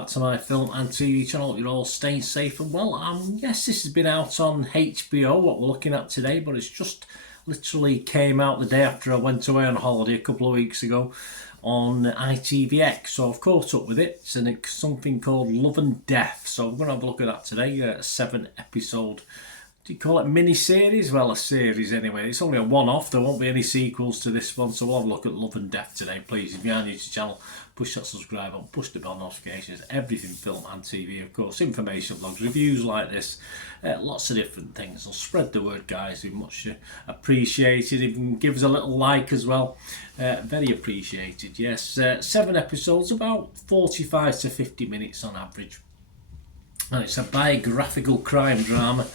back to my film and TV channel. You're all staying safe and well. Yes, this has been out on HBO, what we're looking at today, but it's just literally came out the day after I went away on holiday a couple of weeks ago on ITVX. So I've caught up with it. It's something called Love and Death. So we're going to have a look at that today, a 7-episode. Do you call it mini-series? Well, a series anyway. It's only a one-off. There won't be any sequels to this one, so we'll have a look at Love and Death today. Please, if you're new to the channel, push that subscribe button, push the bell notifications, everything film and TV, of course, information vlogs, reviews like this, lots of different things. So spread the word, guys. We're much appreciated. Even give us a little like as well. Very appreciated. Yes, 7 episodes, about 45 to 50 minutes on average. And it's a biographical crime drama.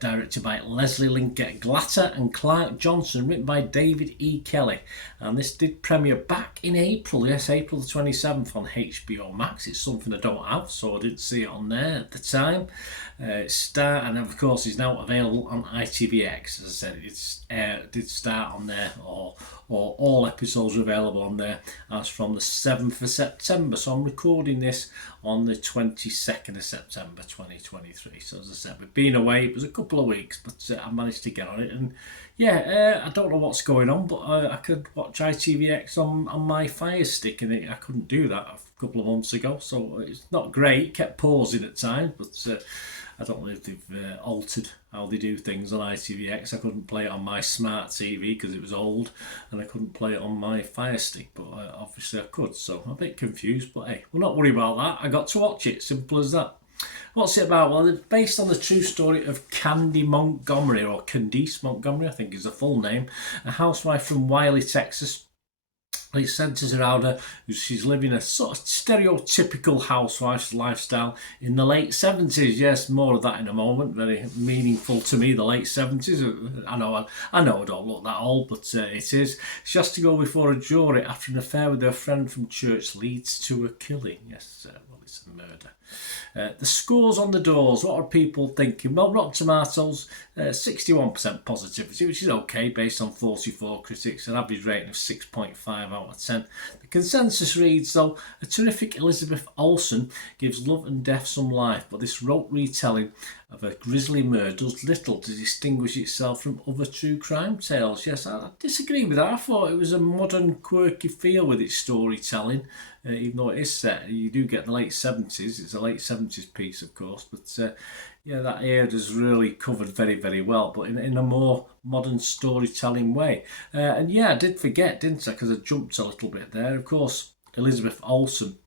Directed by Leslie Linkett Glatter and Clark Johnson, written by David E. Kelly, and this did premiere back in April, yes, April the 27th on HBO Max. It's something I don't have, so I didn't see it on there at the time. And of course is now available on ITVX. As I said, it did start on there, or all episodes are available on there as from the 7th of September. So I'm recording this on the 22nd of September 2023. So as I said, we've been away. It was a couple of weeks, but I managed to get on it. And yeah, I don't know what's going on, but I could watch ITVX on my Fire Stick, and I couldnn't do that a couple of months ago. So it's not great. It kept pausing at times, but I don't know if they've altered how they do things on ITVX. I couldn't play it on my smart TV because it was old, and I couldn't play it on my Fire Stick, but obviously I could, so I'm a bit confused, but hey, we're not worried about that. I got to watch it, simple as that. What's it about? Well, it's based on the true story of Candy Montgomery, or Candice Montgomery, I think is the full name, a housewife from Wiley, Texas. It centres around her. She's living a sort of stereotypical housewife's lifestyle in the late 70s. Yes, more of that in a moment. Very meaningful to me, the late 70s. I know I don't look that old, but it is. She has to go before a jury after an affair with her friend from church leads to a killing. Yes, well, it's a murder. The scores on the doors, what are people thinking? Well, Rotten Tomatoes, 61% positivity, which is okay based on 44 critics, an average rating of 6.5 out of 10. The consensus reads, though, a terrific Elizabeth Olsen gives Love and Death some life, but this rote retelling of a grisly murder does little to distinguish itself from other true crime tales. Yes, I disagree with that. I thought it was a modern, quirky feel with its storytelling, even though it is set. You do get the late 70s. It's a late 70s piece, of course, but yeah, that era is really covered very, very well, but in a more modern storytelling way. And yeah, I did forget, didn't I? Because I jumped a little bit there. Of course, Elizabeth Olsen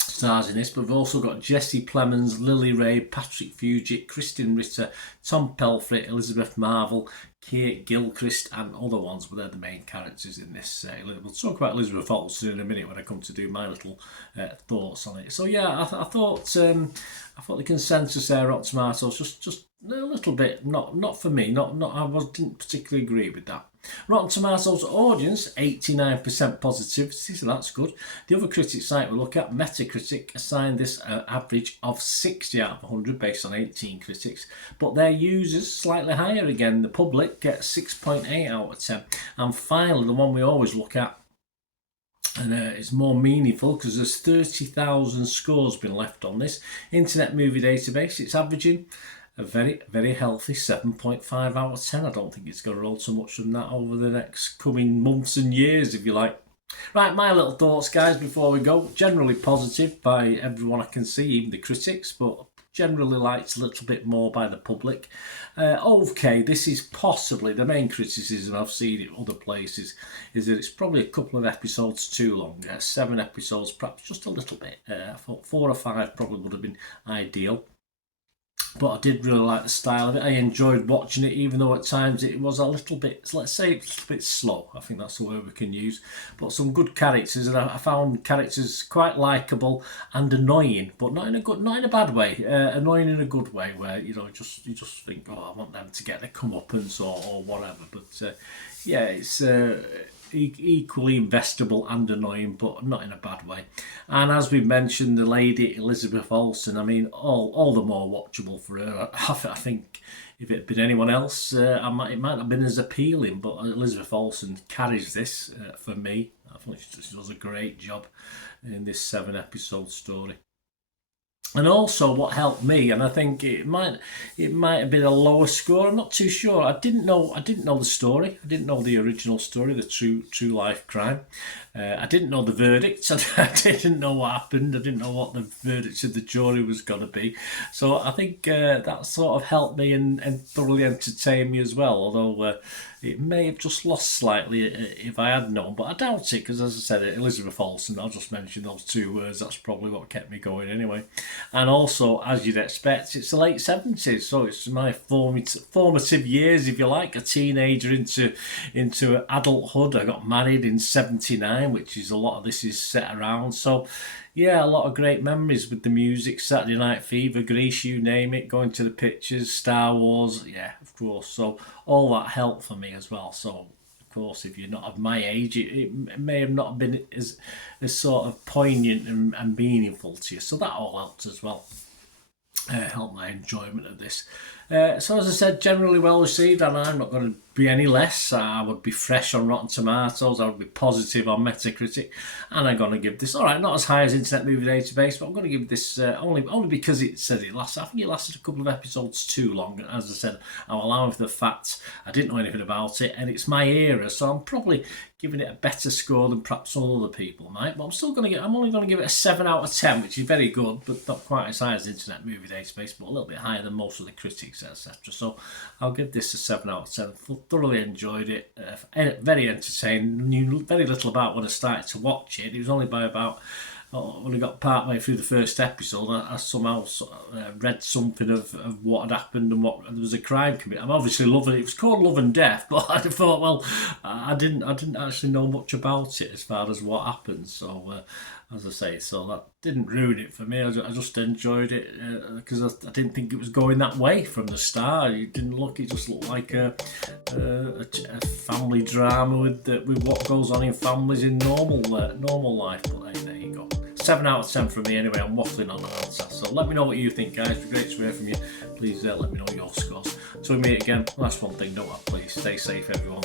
stars in this, but we've also got Jesse Plemons, Lily Ray, Patrick Fugit, Kristen Ritter, Tom Pelfrey, Elizabeth Marvel, Kate Gilchrist, and other ones, but they're the main characters in this. We'll talk about Elizabeth Olsen in a minute when I come to do my little thoughts on it. So yeah, I thought the consensus there, Rotten Tomatoes, just a little bit not for me. Didn't particularly agree with that. Rotten Tomatoes audience, 89% positivity, so that's good. The other critic site we look at, Metacritic, assigned this an average of 60 out of 100 based on 18 critics, but their users slightly higher again. The public get 6.8 out of 10. And finally, the one we always look at, and it's more meaningful because there's 30,000 scores been left on this Internet Movie Database. It's averaging a very, very healthy 7.5 out of 10. I don't think it's going to roll too much from that over the next coming months and years, if you like. Right, my little thoughts, guys, before we go. Generally positive by everyone I can see, even the critics, but generally liked a little bit more by the public. Okay, this is possibly the main criticism I've seen in other places, is that it's probably a couple of episodes too long. 7 episodes, perhaps just a little bit. I thought 4 or 5 probably would have been ideal. But I did really like the style of it. I enjoyed watching it, even though at times it was a little bit, let's say, a little bit slow. I think that's the word we can use. But some good characters, and I found characters quite likeable and annoying, but not in a bad way. Annoying in a good way, where you just think, oh, I want them to get their comeuppance or whatever. But yeah, it's equally investable and annoying, but not in a bad way. And as we mentioned, the lady Elizabeth Olsen, I mean, all the more watchable for her. I think if it had been anyone else, it might not have been as appealing, but Elizabeth Olsen carries this for me. I think she does a great job in this 7-episode story. And also, what helped me, and I think it might have been a lower score. I'm not too sure. I didn't know the story. I didn't know the original story, the true life crime. I didn't know the verdict. I didn't know what happened. I didn't know what the verdict of the jury was going to be. So I think that sort of helped me and thoroughly entertained me as well. Although it may have just lost slightly if I had known, but I doubt it because, as I said, Elizabeth Olsen. I'll just mention those two words. That's probably what kept me going anyway. And also, as you'd expect, it's the late 70s, so it's my formative years, if you like, a teenager into adulthood. I got married in 79, which is a lot of this is set around. So, yeah, a lot of great memories with the music, Saturday Night Fever, Grease, you name it, going to the pictures, Star Wars, yeah, of course. So all that helped for me as well. So of course, if you're not of my age, it may have not been as sort of poignant and meaningful to you. So that all helped as well. Help my enjoyment of this. So as I said, generally well received, and I'm not going to be any less. I would be fresh on Rotten Tomatoes. I would be positive on Metacritic, and I'm going to give this, all right, not as high as Internet Movie Database, but I'm going to give this only because it said it lasted. I think it lasted a couple of episodes too long. As I said, I'm allowing for the fact I didn't know anything about it, and it's my era, so I'm probably giving it a better score than perhaps some other people might. But I'm only going to give it a 7 out of 10, which is very good, but not quite as high as Internet Movie Database, but a little bit higher than most of the critics, etc. So I'll give this a 7 out of 10. Thoroughly enjoyed it. Very entertaining. Knew very little about when I started to watch it. It was only by about when I got part way through the first episode, I somehow read something of what had happened and what there was a crime committed. I'm obviously loving it. It was called Love and Death, but I thought, well, I didn't actually know much about it as far as what happened. So, as I say, so that didn't ruin it for me. I just enjoyed it because I didn't think it was going that way from the start. It didn't look. It just looked like a family drama with what goes on in families in normal life. But hey, there you go. 7 out of 10 from me anyway. I'm waffling on an answer. So let me know what you think, guys. It'd be great to hear from you. Please let me know your scores. So we meet again. Last one thing, don't I? Please stay safe, everyone.